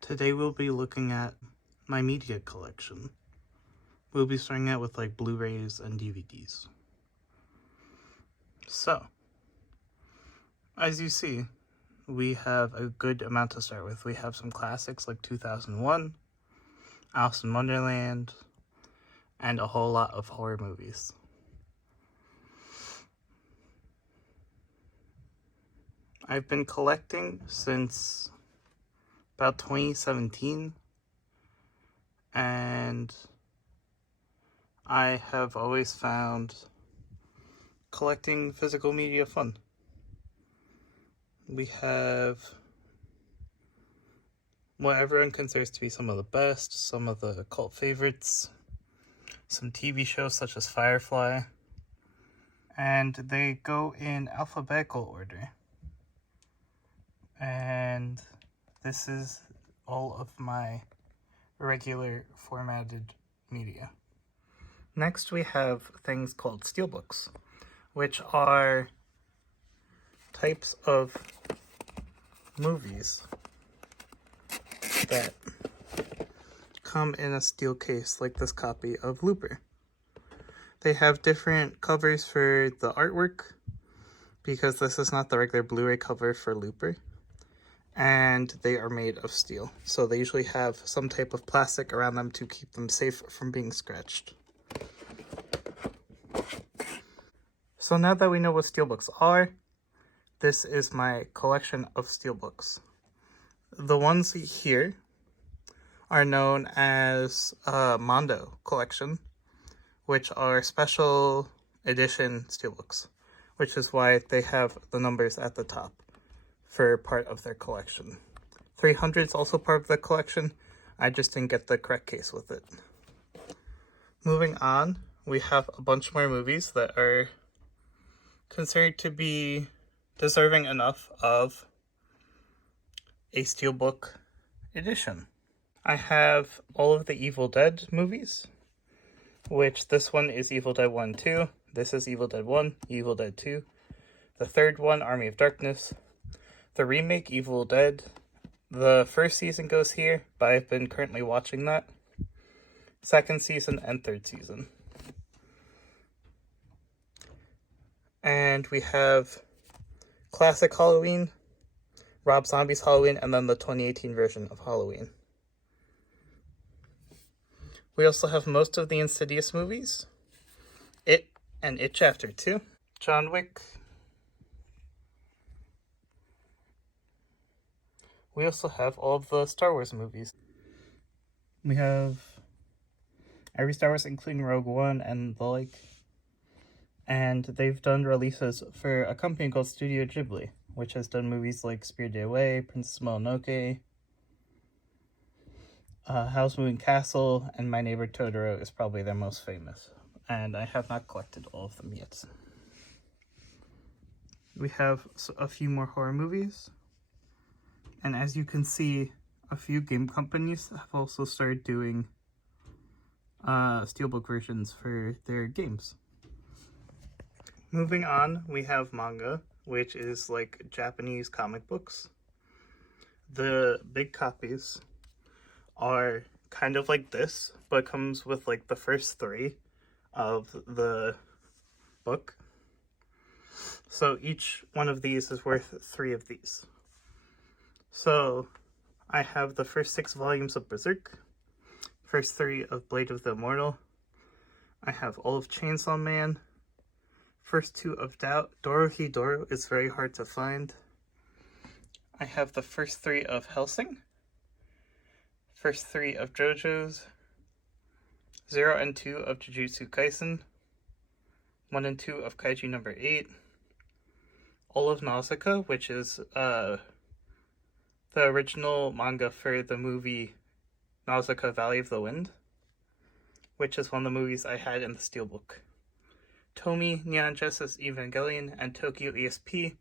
Today we'll be looking at my media collection. We'll be starting out with like Blu-rays and DVDs. So, as you see, we have a good amount to start with. We have some classics like 2001, Alice in Wonderland, and a whole lot of horror movies. I've been collecting since about 2017, and I have always found collecting physical media fun. We have what everyone considers to be some of the best, some of the cult favorites, some TV shows such as Firefly, and they go in alphabetical order. And this is all of my regular formatted media. Next we have things called steelbooks, which are types of movies that come in a steel case like this copy of Looper. They have different covers for the artwork because this is not the regular Blu-ray cover for Looper, and they are made of steel, so they usually have some type of plastic around them to keep them safe from being scratched. So now that we know what steelbooks are, this is my collection of steelbooks. The ones here are known as Mondo collection, which are special edition steelbooks, which is why they have the numbers at the top for part of their collection. 300 is also part of the collection. I just didn't get the correct case with it. Moving on, we have a bunch more movies that are considered to be deserving enough of a steelbook edition. I have all of the Evil Dead movies, which this one is Evil Dead 1 and 2. This is Evil Dead 1, Evil Dead 2. The third one, Army of Darkness. The remake, Evil Dead. The first season goes here, but I've been currently watching that. Second season and third season. And we have classic Halloween, Rob Zombie's Halloween, and then the 2018 version of Halloween. We also have most of the Insidious movies, It and It Chapter 2, John Wick. We also have all of the Star Wars movies. We have every Star Wars, including Rogue One and the like. And they've done releases for a company called Studio Ghibli, which has done movies like Spirited Away, Princess Mononoke, Howl's Moving Castle, and My Neighbor Totoro is probably their most famous. And I have not collected all of them yet. We have a few more horror movies. And as you can see, a few game companies have also started doing steelbook versions for their games. Moving on, we have manga, which is like Japanese comic books. The big copies are kind of like this, but comes with like the first 3 of the book. So each one of these is worth 3 of these. So I have the first 6 volumes of Berserk, first 3 of Blade of the Immortal. I have all of Chainsaw Man, first 2 of Dorohedoro is very hard to find. I have the first 3 of Hellsing, first 3 of JoJo's, 0 and 2 of Jujutsu Kaisen, 1 and 2 of Kaiju number 8, all of Nausicaa, which is the original manga for the movie Nausicaa Valley of the Wind, which is one of the movies I had in the steelbook. Tomy, Neon Genesis Evangelion, and Tokyo ESP,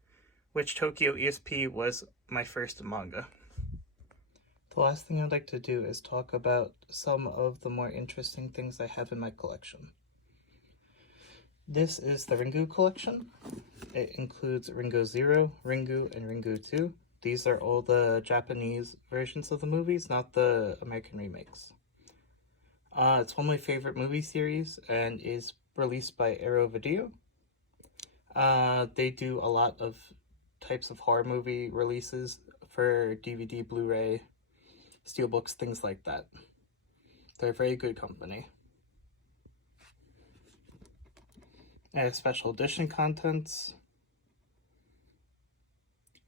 which Tokyo ESP was my first manga. The last thing I'd like to do is talk about some of the more interesting things I have in my collection. This is the Ringu collection. It includes Ringo 0, Ringu, and Ringu 2. These are all the Japanese versions of the movies, not the American remakes. It's one of my favorite movie series and is released by Arrow Video. They do a lot of types of horror movie releases for DVD, Blu-ray, Steelbooks, things like that. They're a very good company. And special edition contents.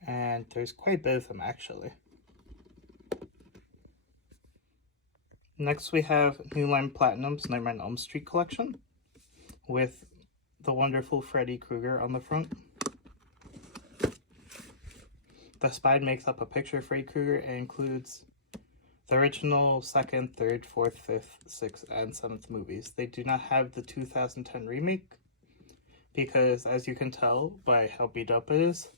And there's quite a bit of them, actually. Next we have New Line Platinum's Nightmare on Elm Street collection with the wonderful Freddy Krueger on the front. The spine makes up a picture of Freddy Krueger and includes the original 2nd, 3rd, 4th, 5th, 6th, and 7th movies. They do not have the 2010 remake because, as you can tell by how beat up it is,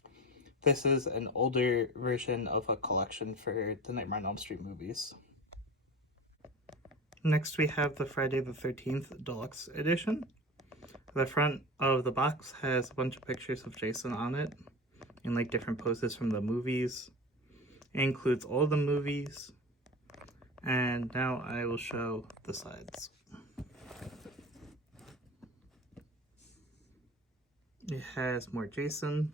this is an older version of a collection for the Nightmare on Elm Street movies. Next we have the Friday the 13th Deluxe Edition. The front of the box has a bunch of pictures of Jason on it in like different poses from the movies. It includes all the movies. And now I will show the sides. It has more Jason.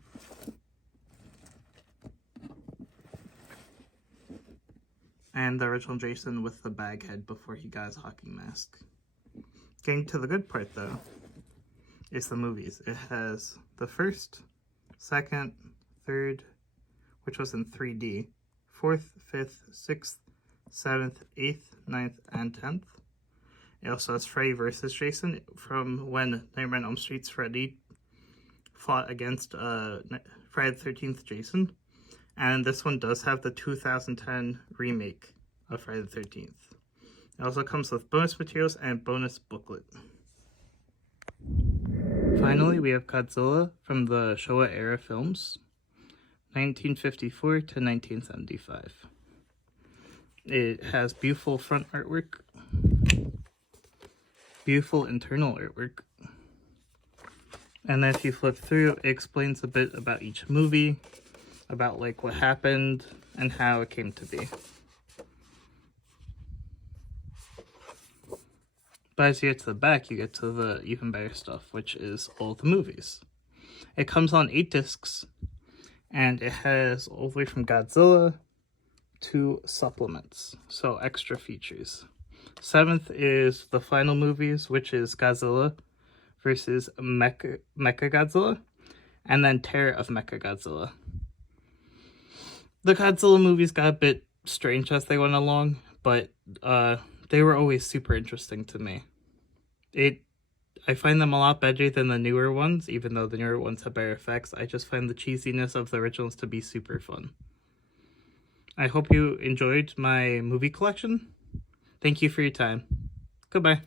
And the original Jason with the bag head before he got his hockey mask. Getting to the good part though, is the movies. It has the 1st, 2nd, 3rd, which was in 3D, 4th, 5th, 6th, 7th, 8th, 9th, and 10th. It also has Freddy vs. Jason from when Nightmare on Elm Street's Freddy fought against Friday the 13th Jason. And this one does have the 2010 remake of Friday the 13th. It also comes with bonus materials and bonus booklet. Finally, we have Godzilla from the Showa era films, 1954 to 1975. It has beautiful front artwork, beautiful internal artwork, and then if you flip through, it explains a bit about each movie, about like what happened and how it came to be. But as you get to the back, you get to the even better stuff, which is all the movies. It comes on 8 discs, and it has all the way from Godzilla to supplements, so extra features. 7th is the final movies, which is Godzilla versus Mechagodzilla, and then Terror of Mechagodzilla. The Godzilla movies got a bit strange as they went along, but they were always super interesting to me. I find them a lot better than the newer ones, even though the newer ones have better effects. I just find the cheesiness of the originals to be super fun. I hope you enjoyed my movie collection. Thank you for your time. Goodbye.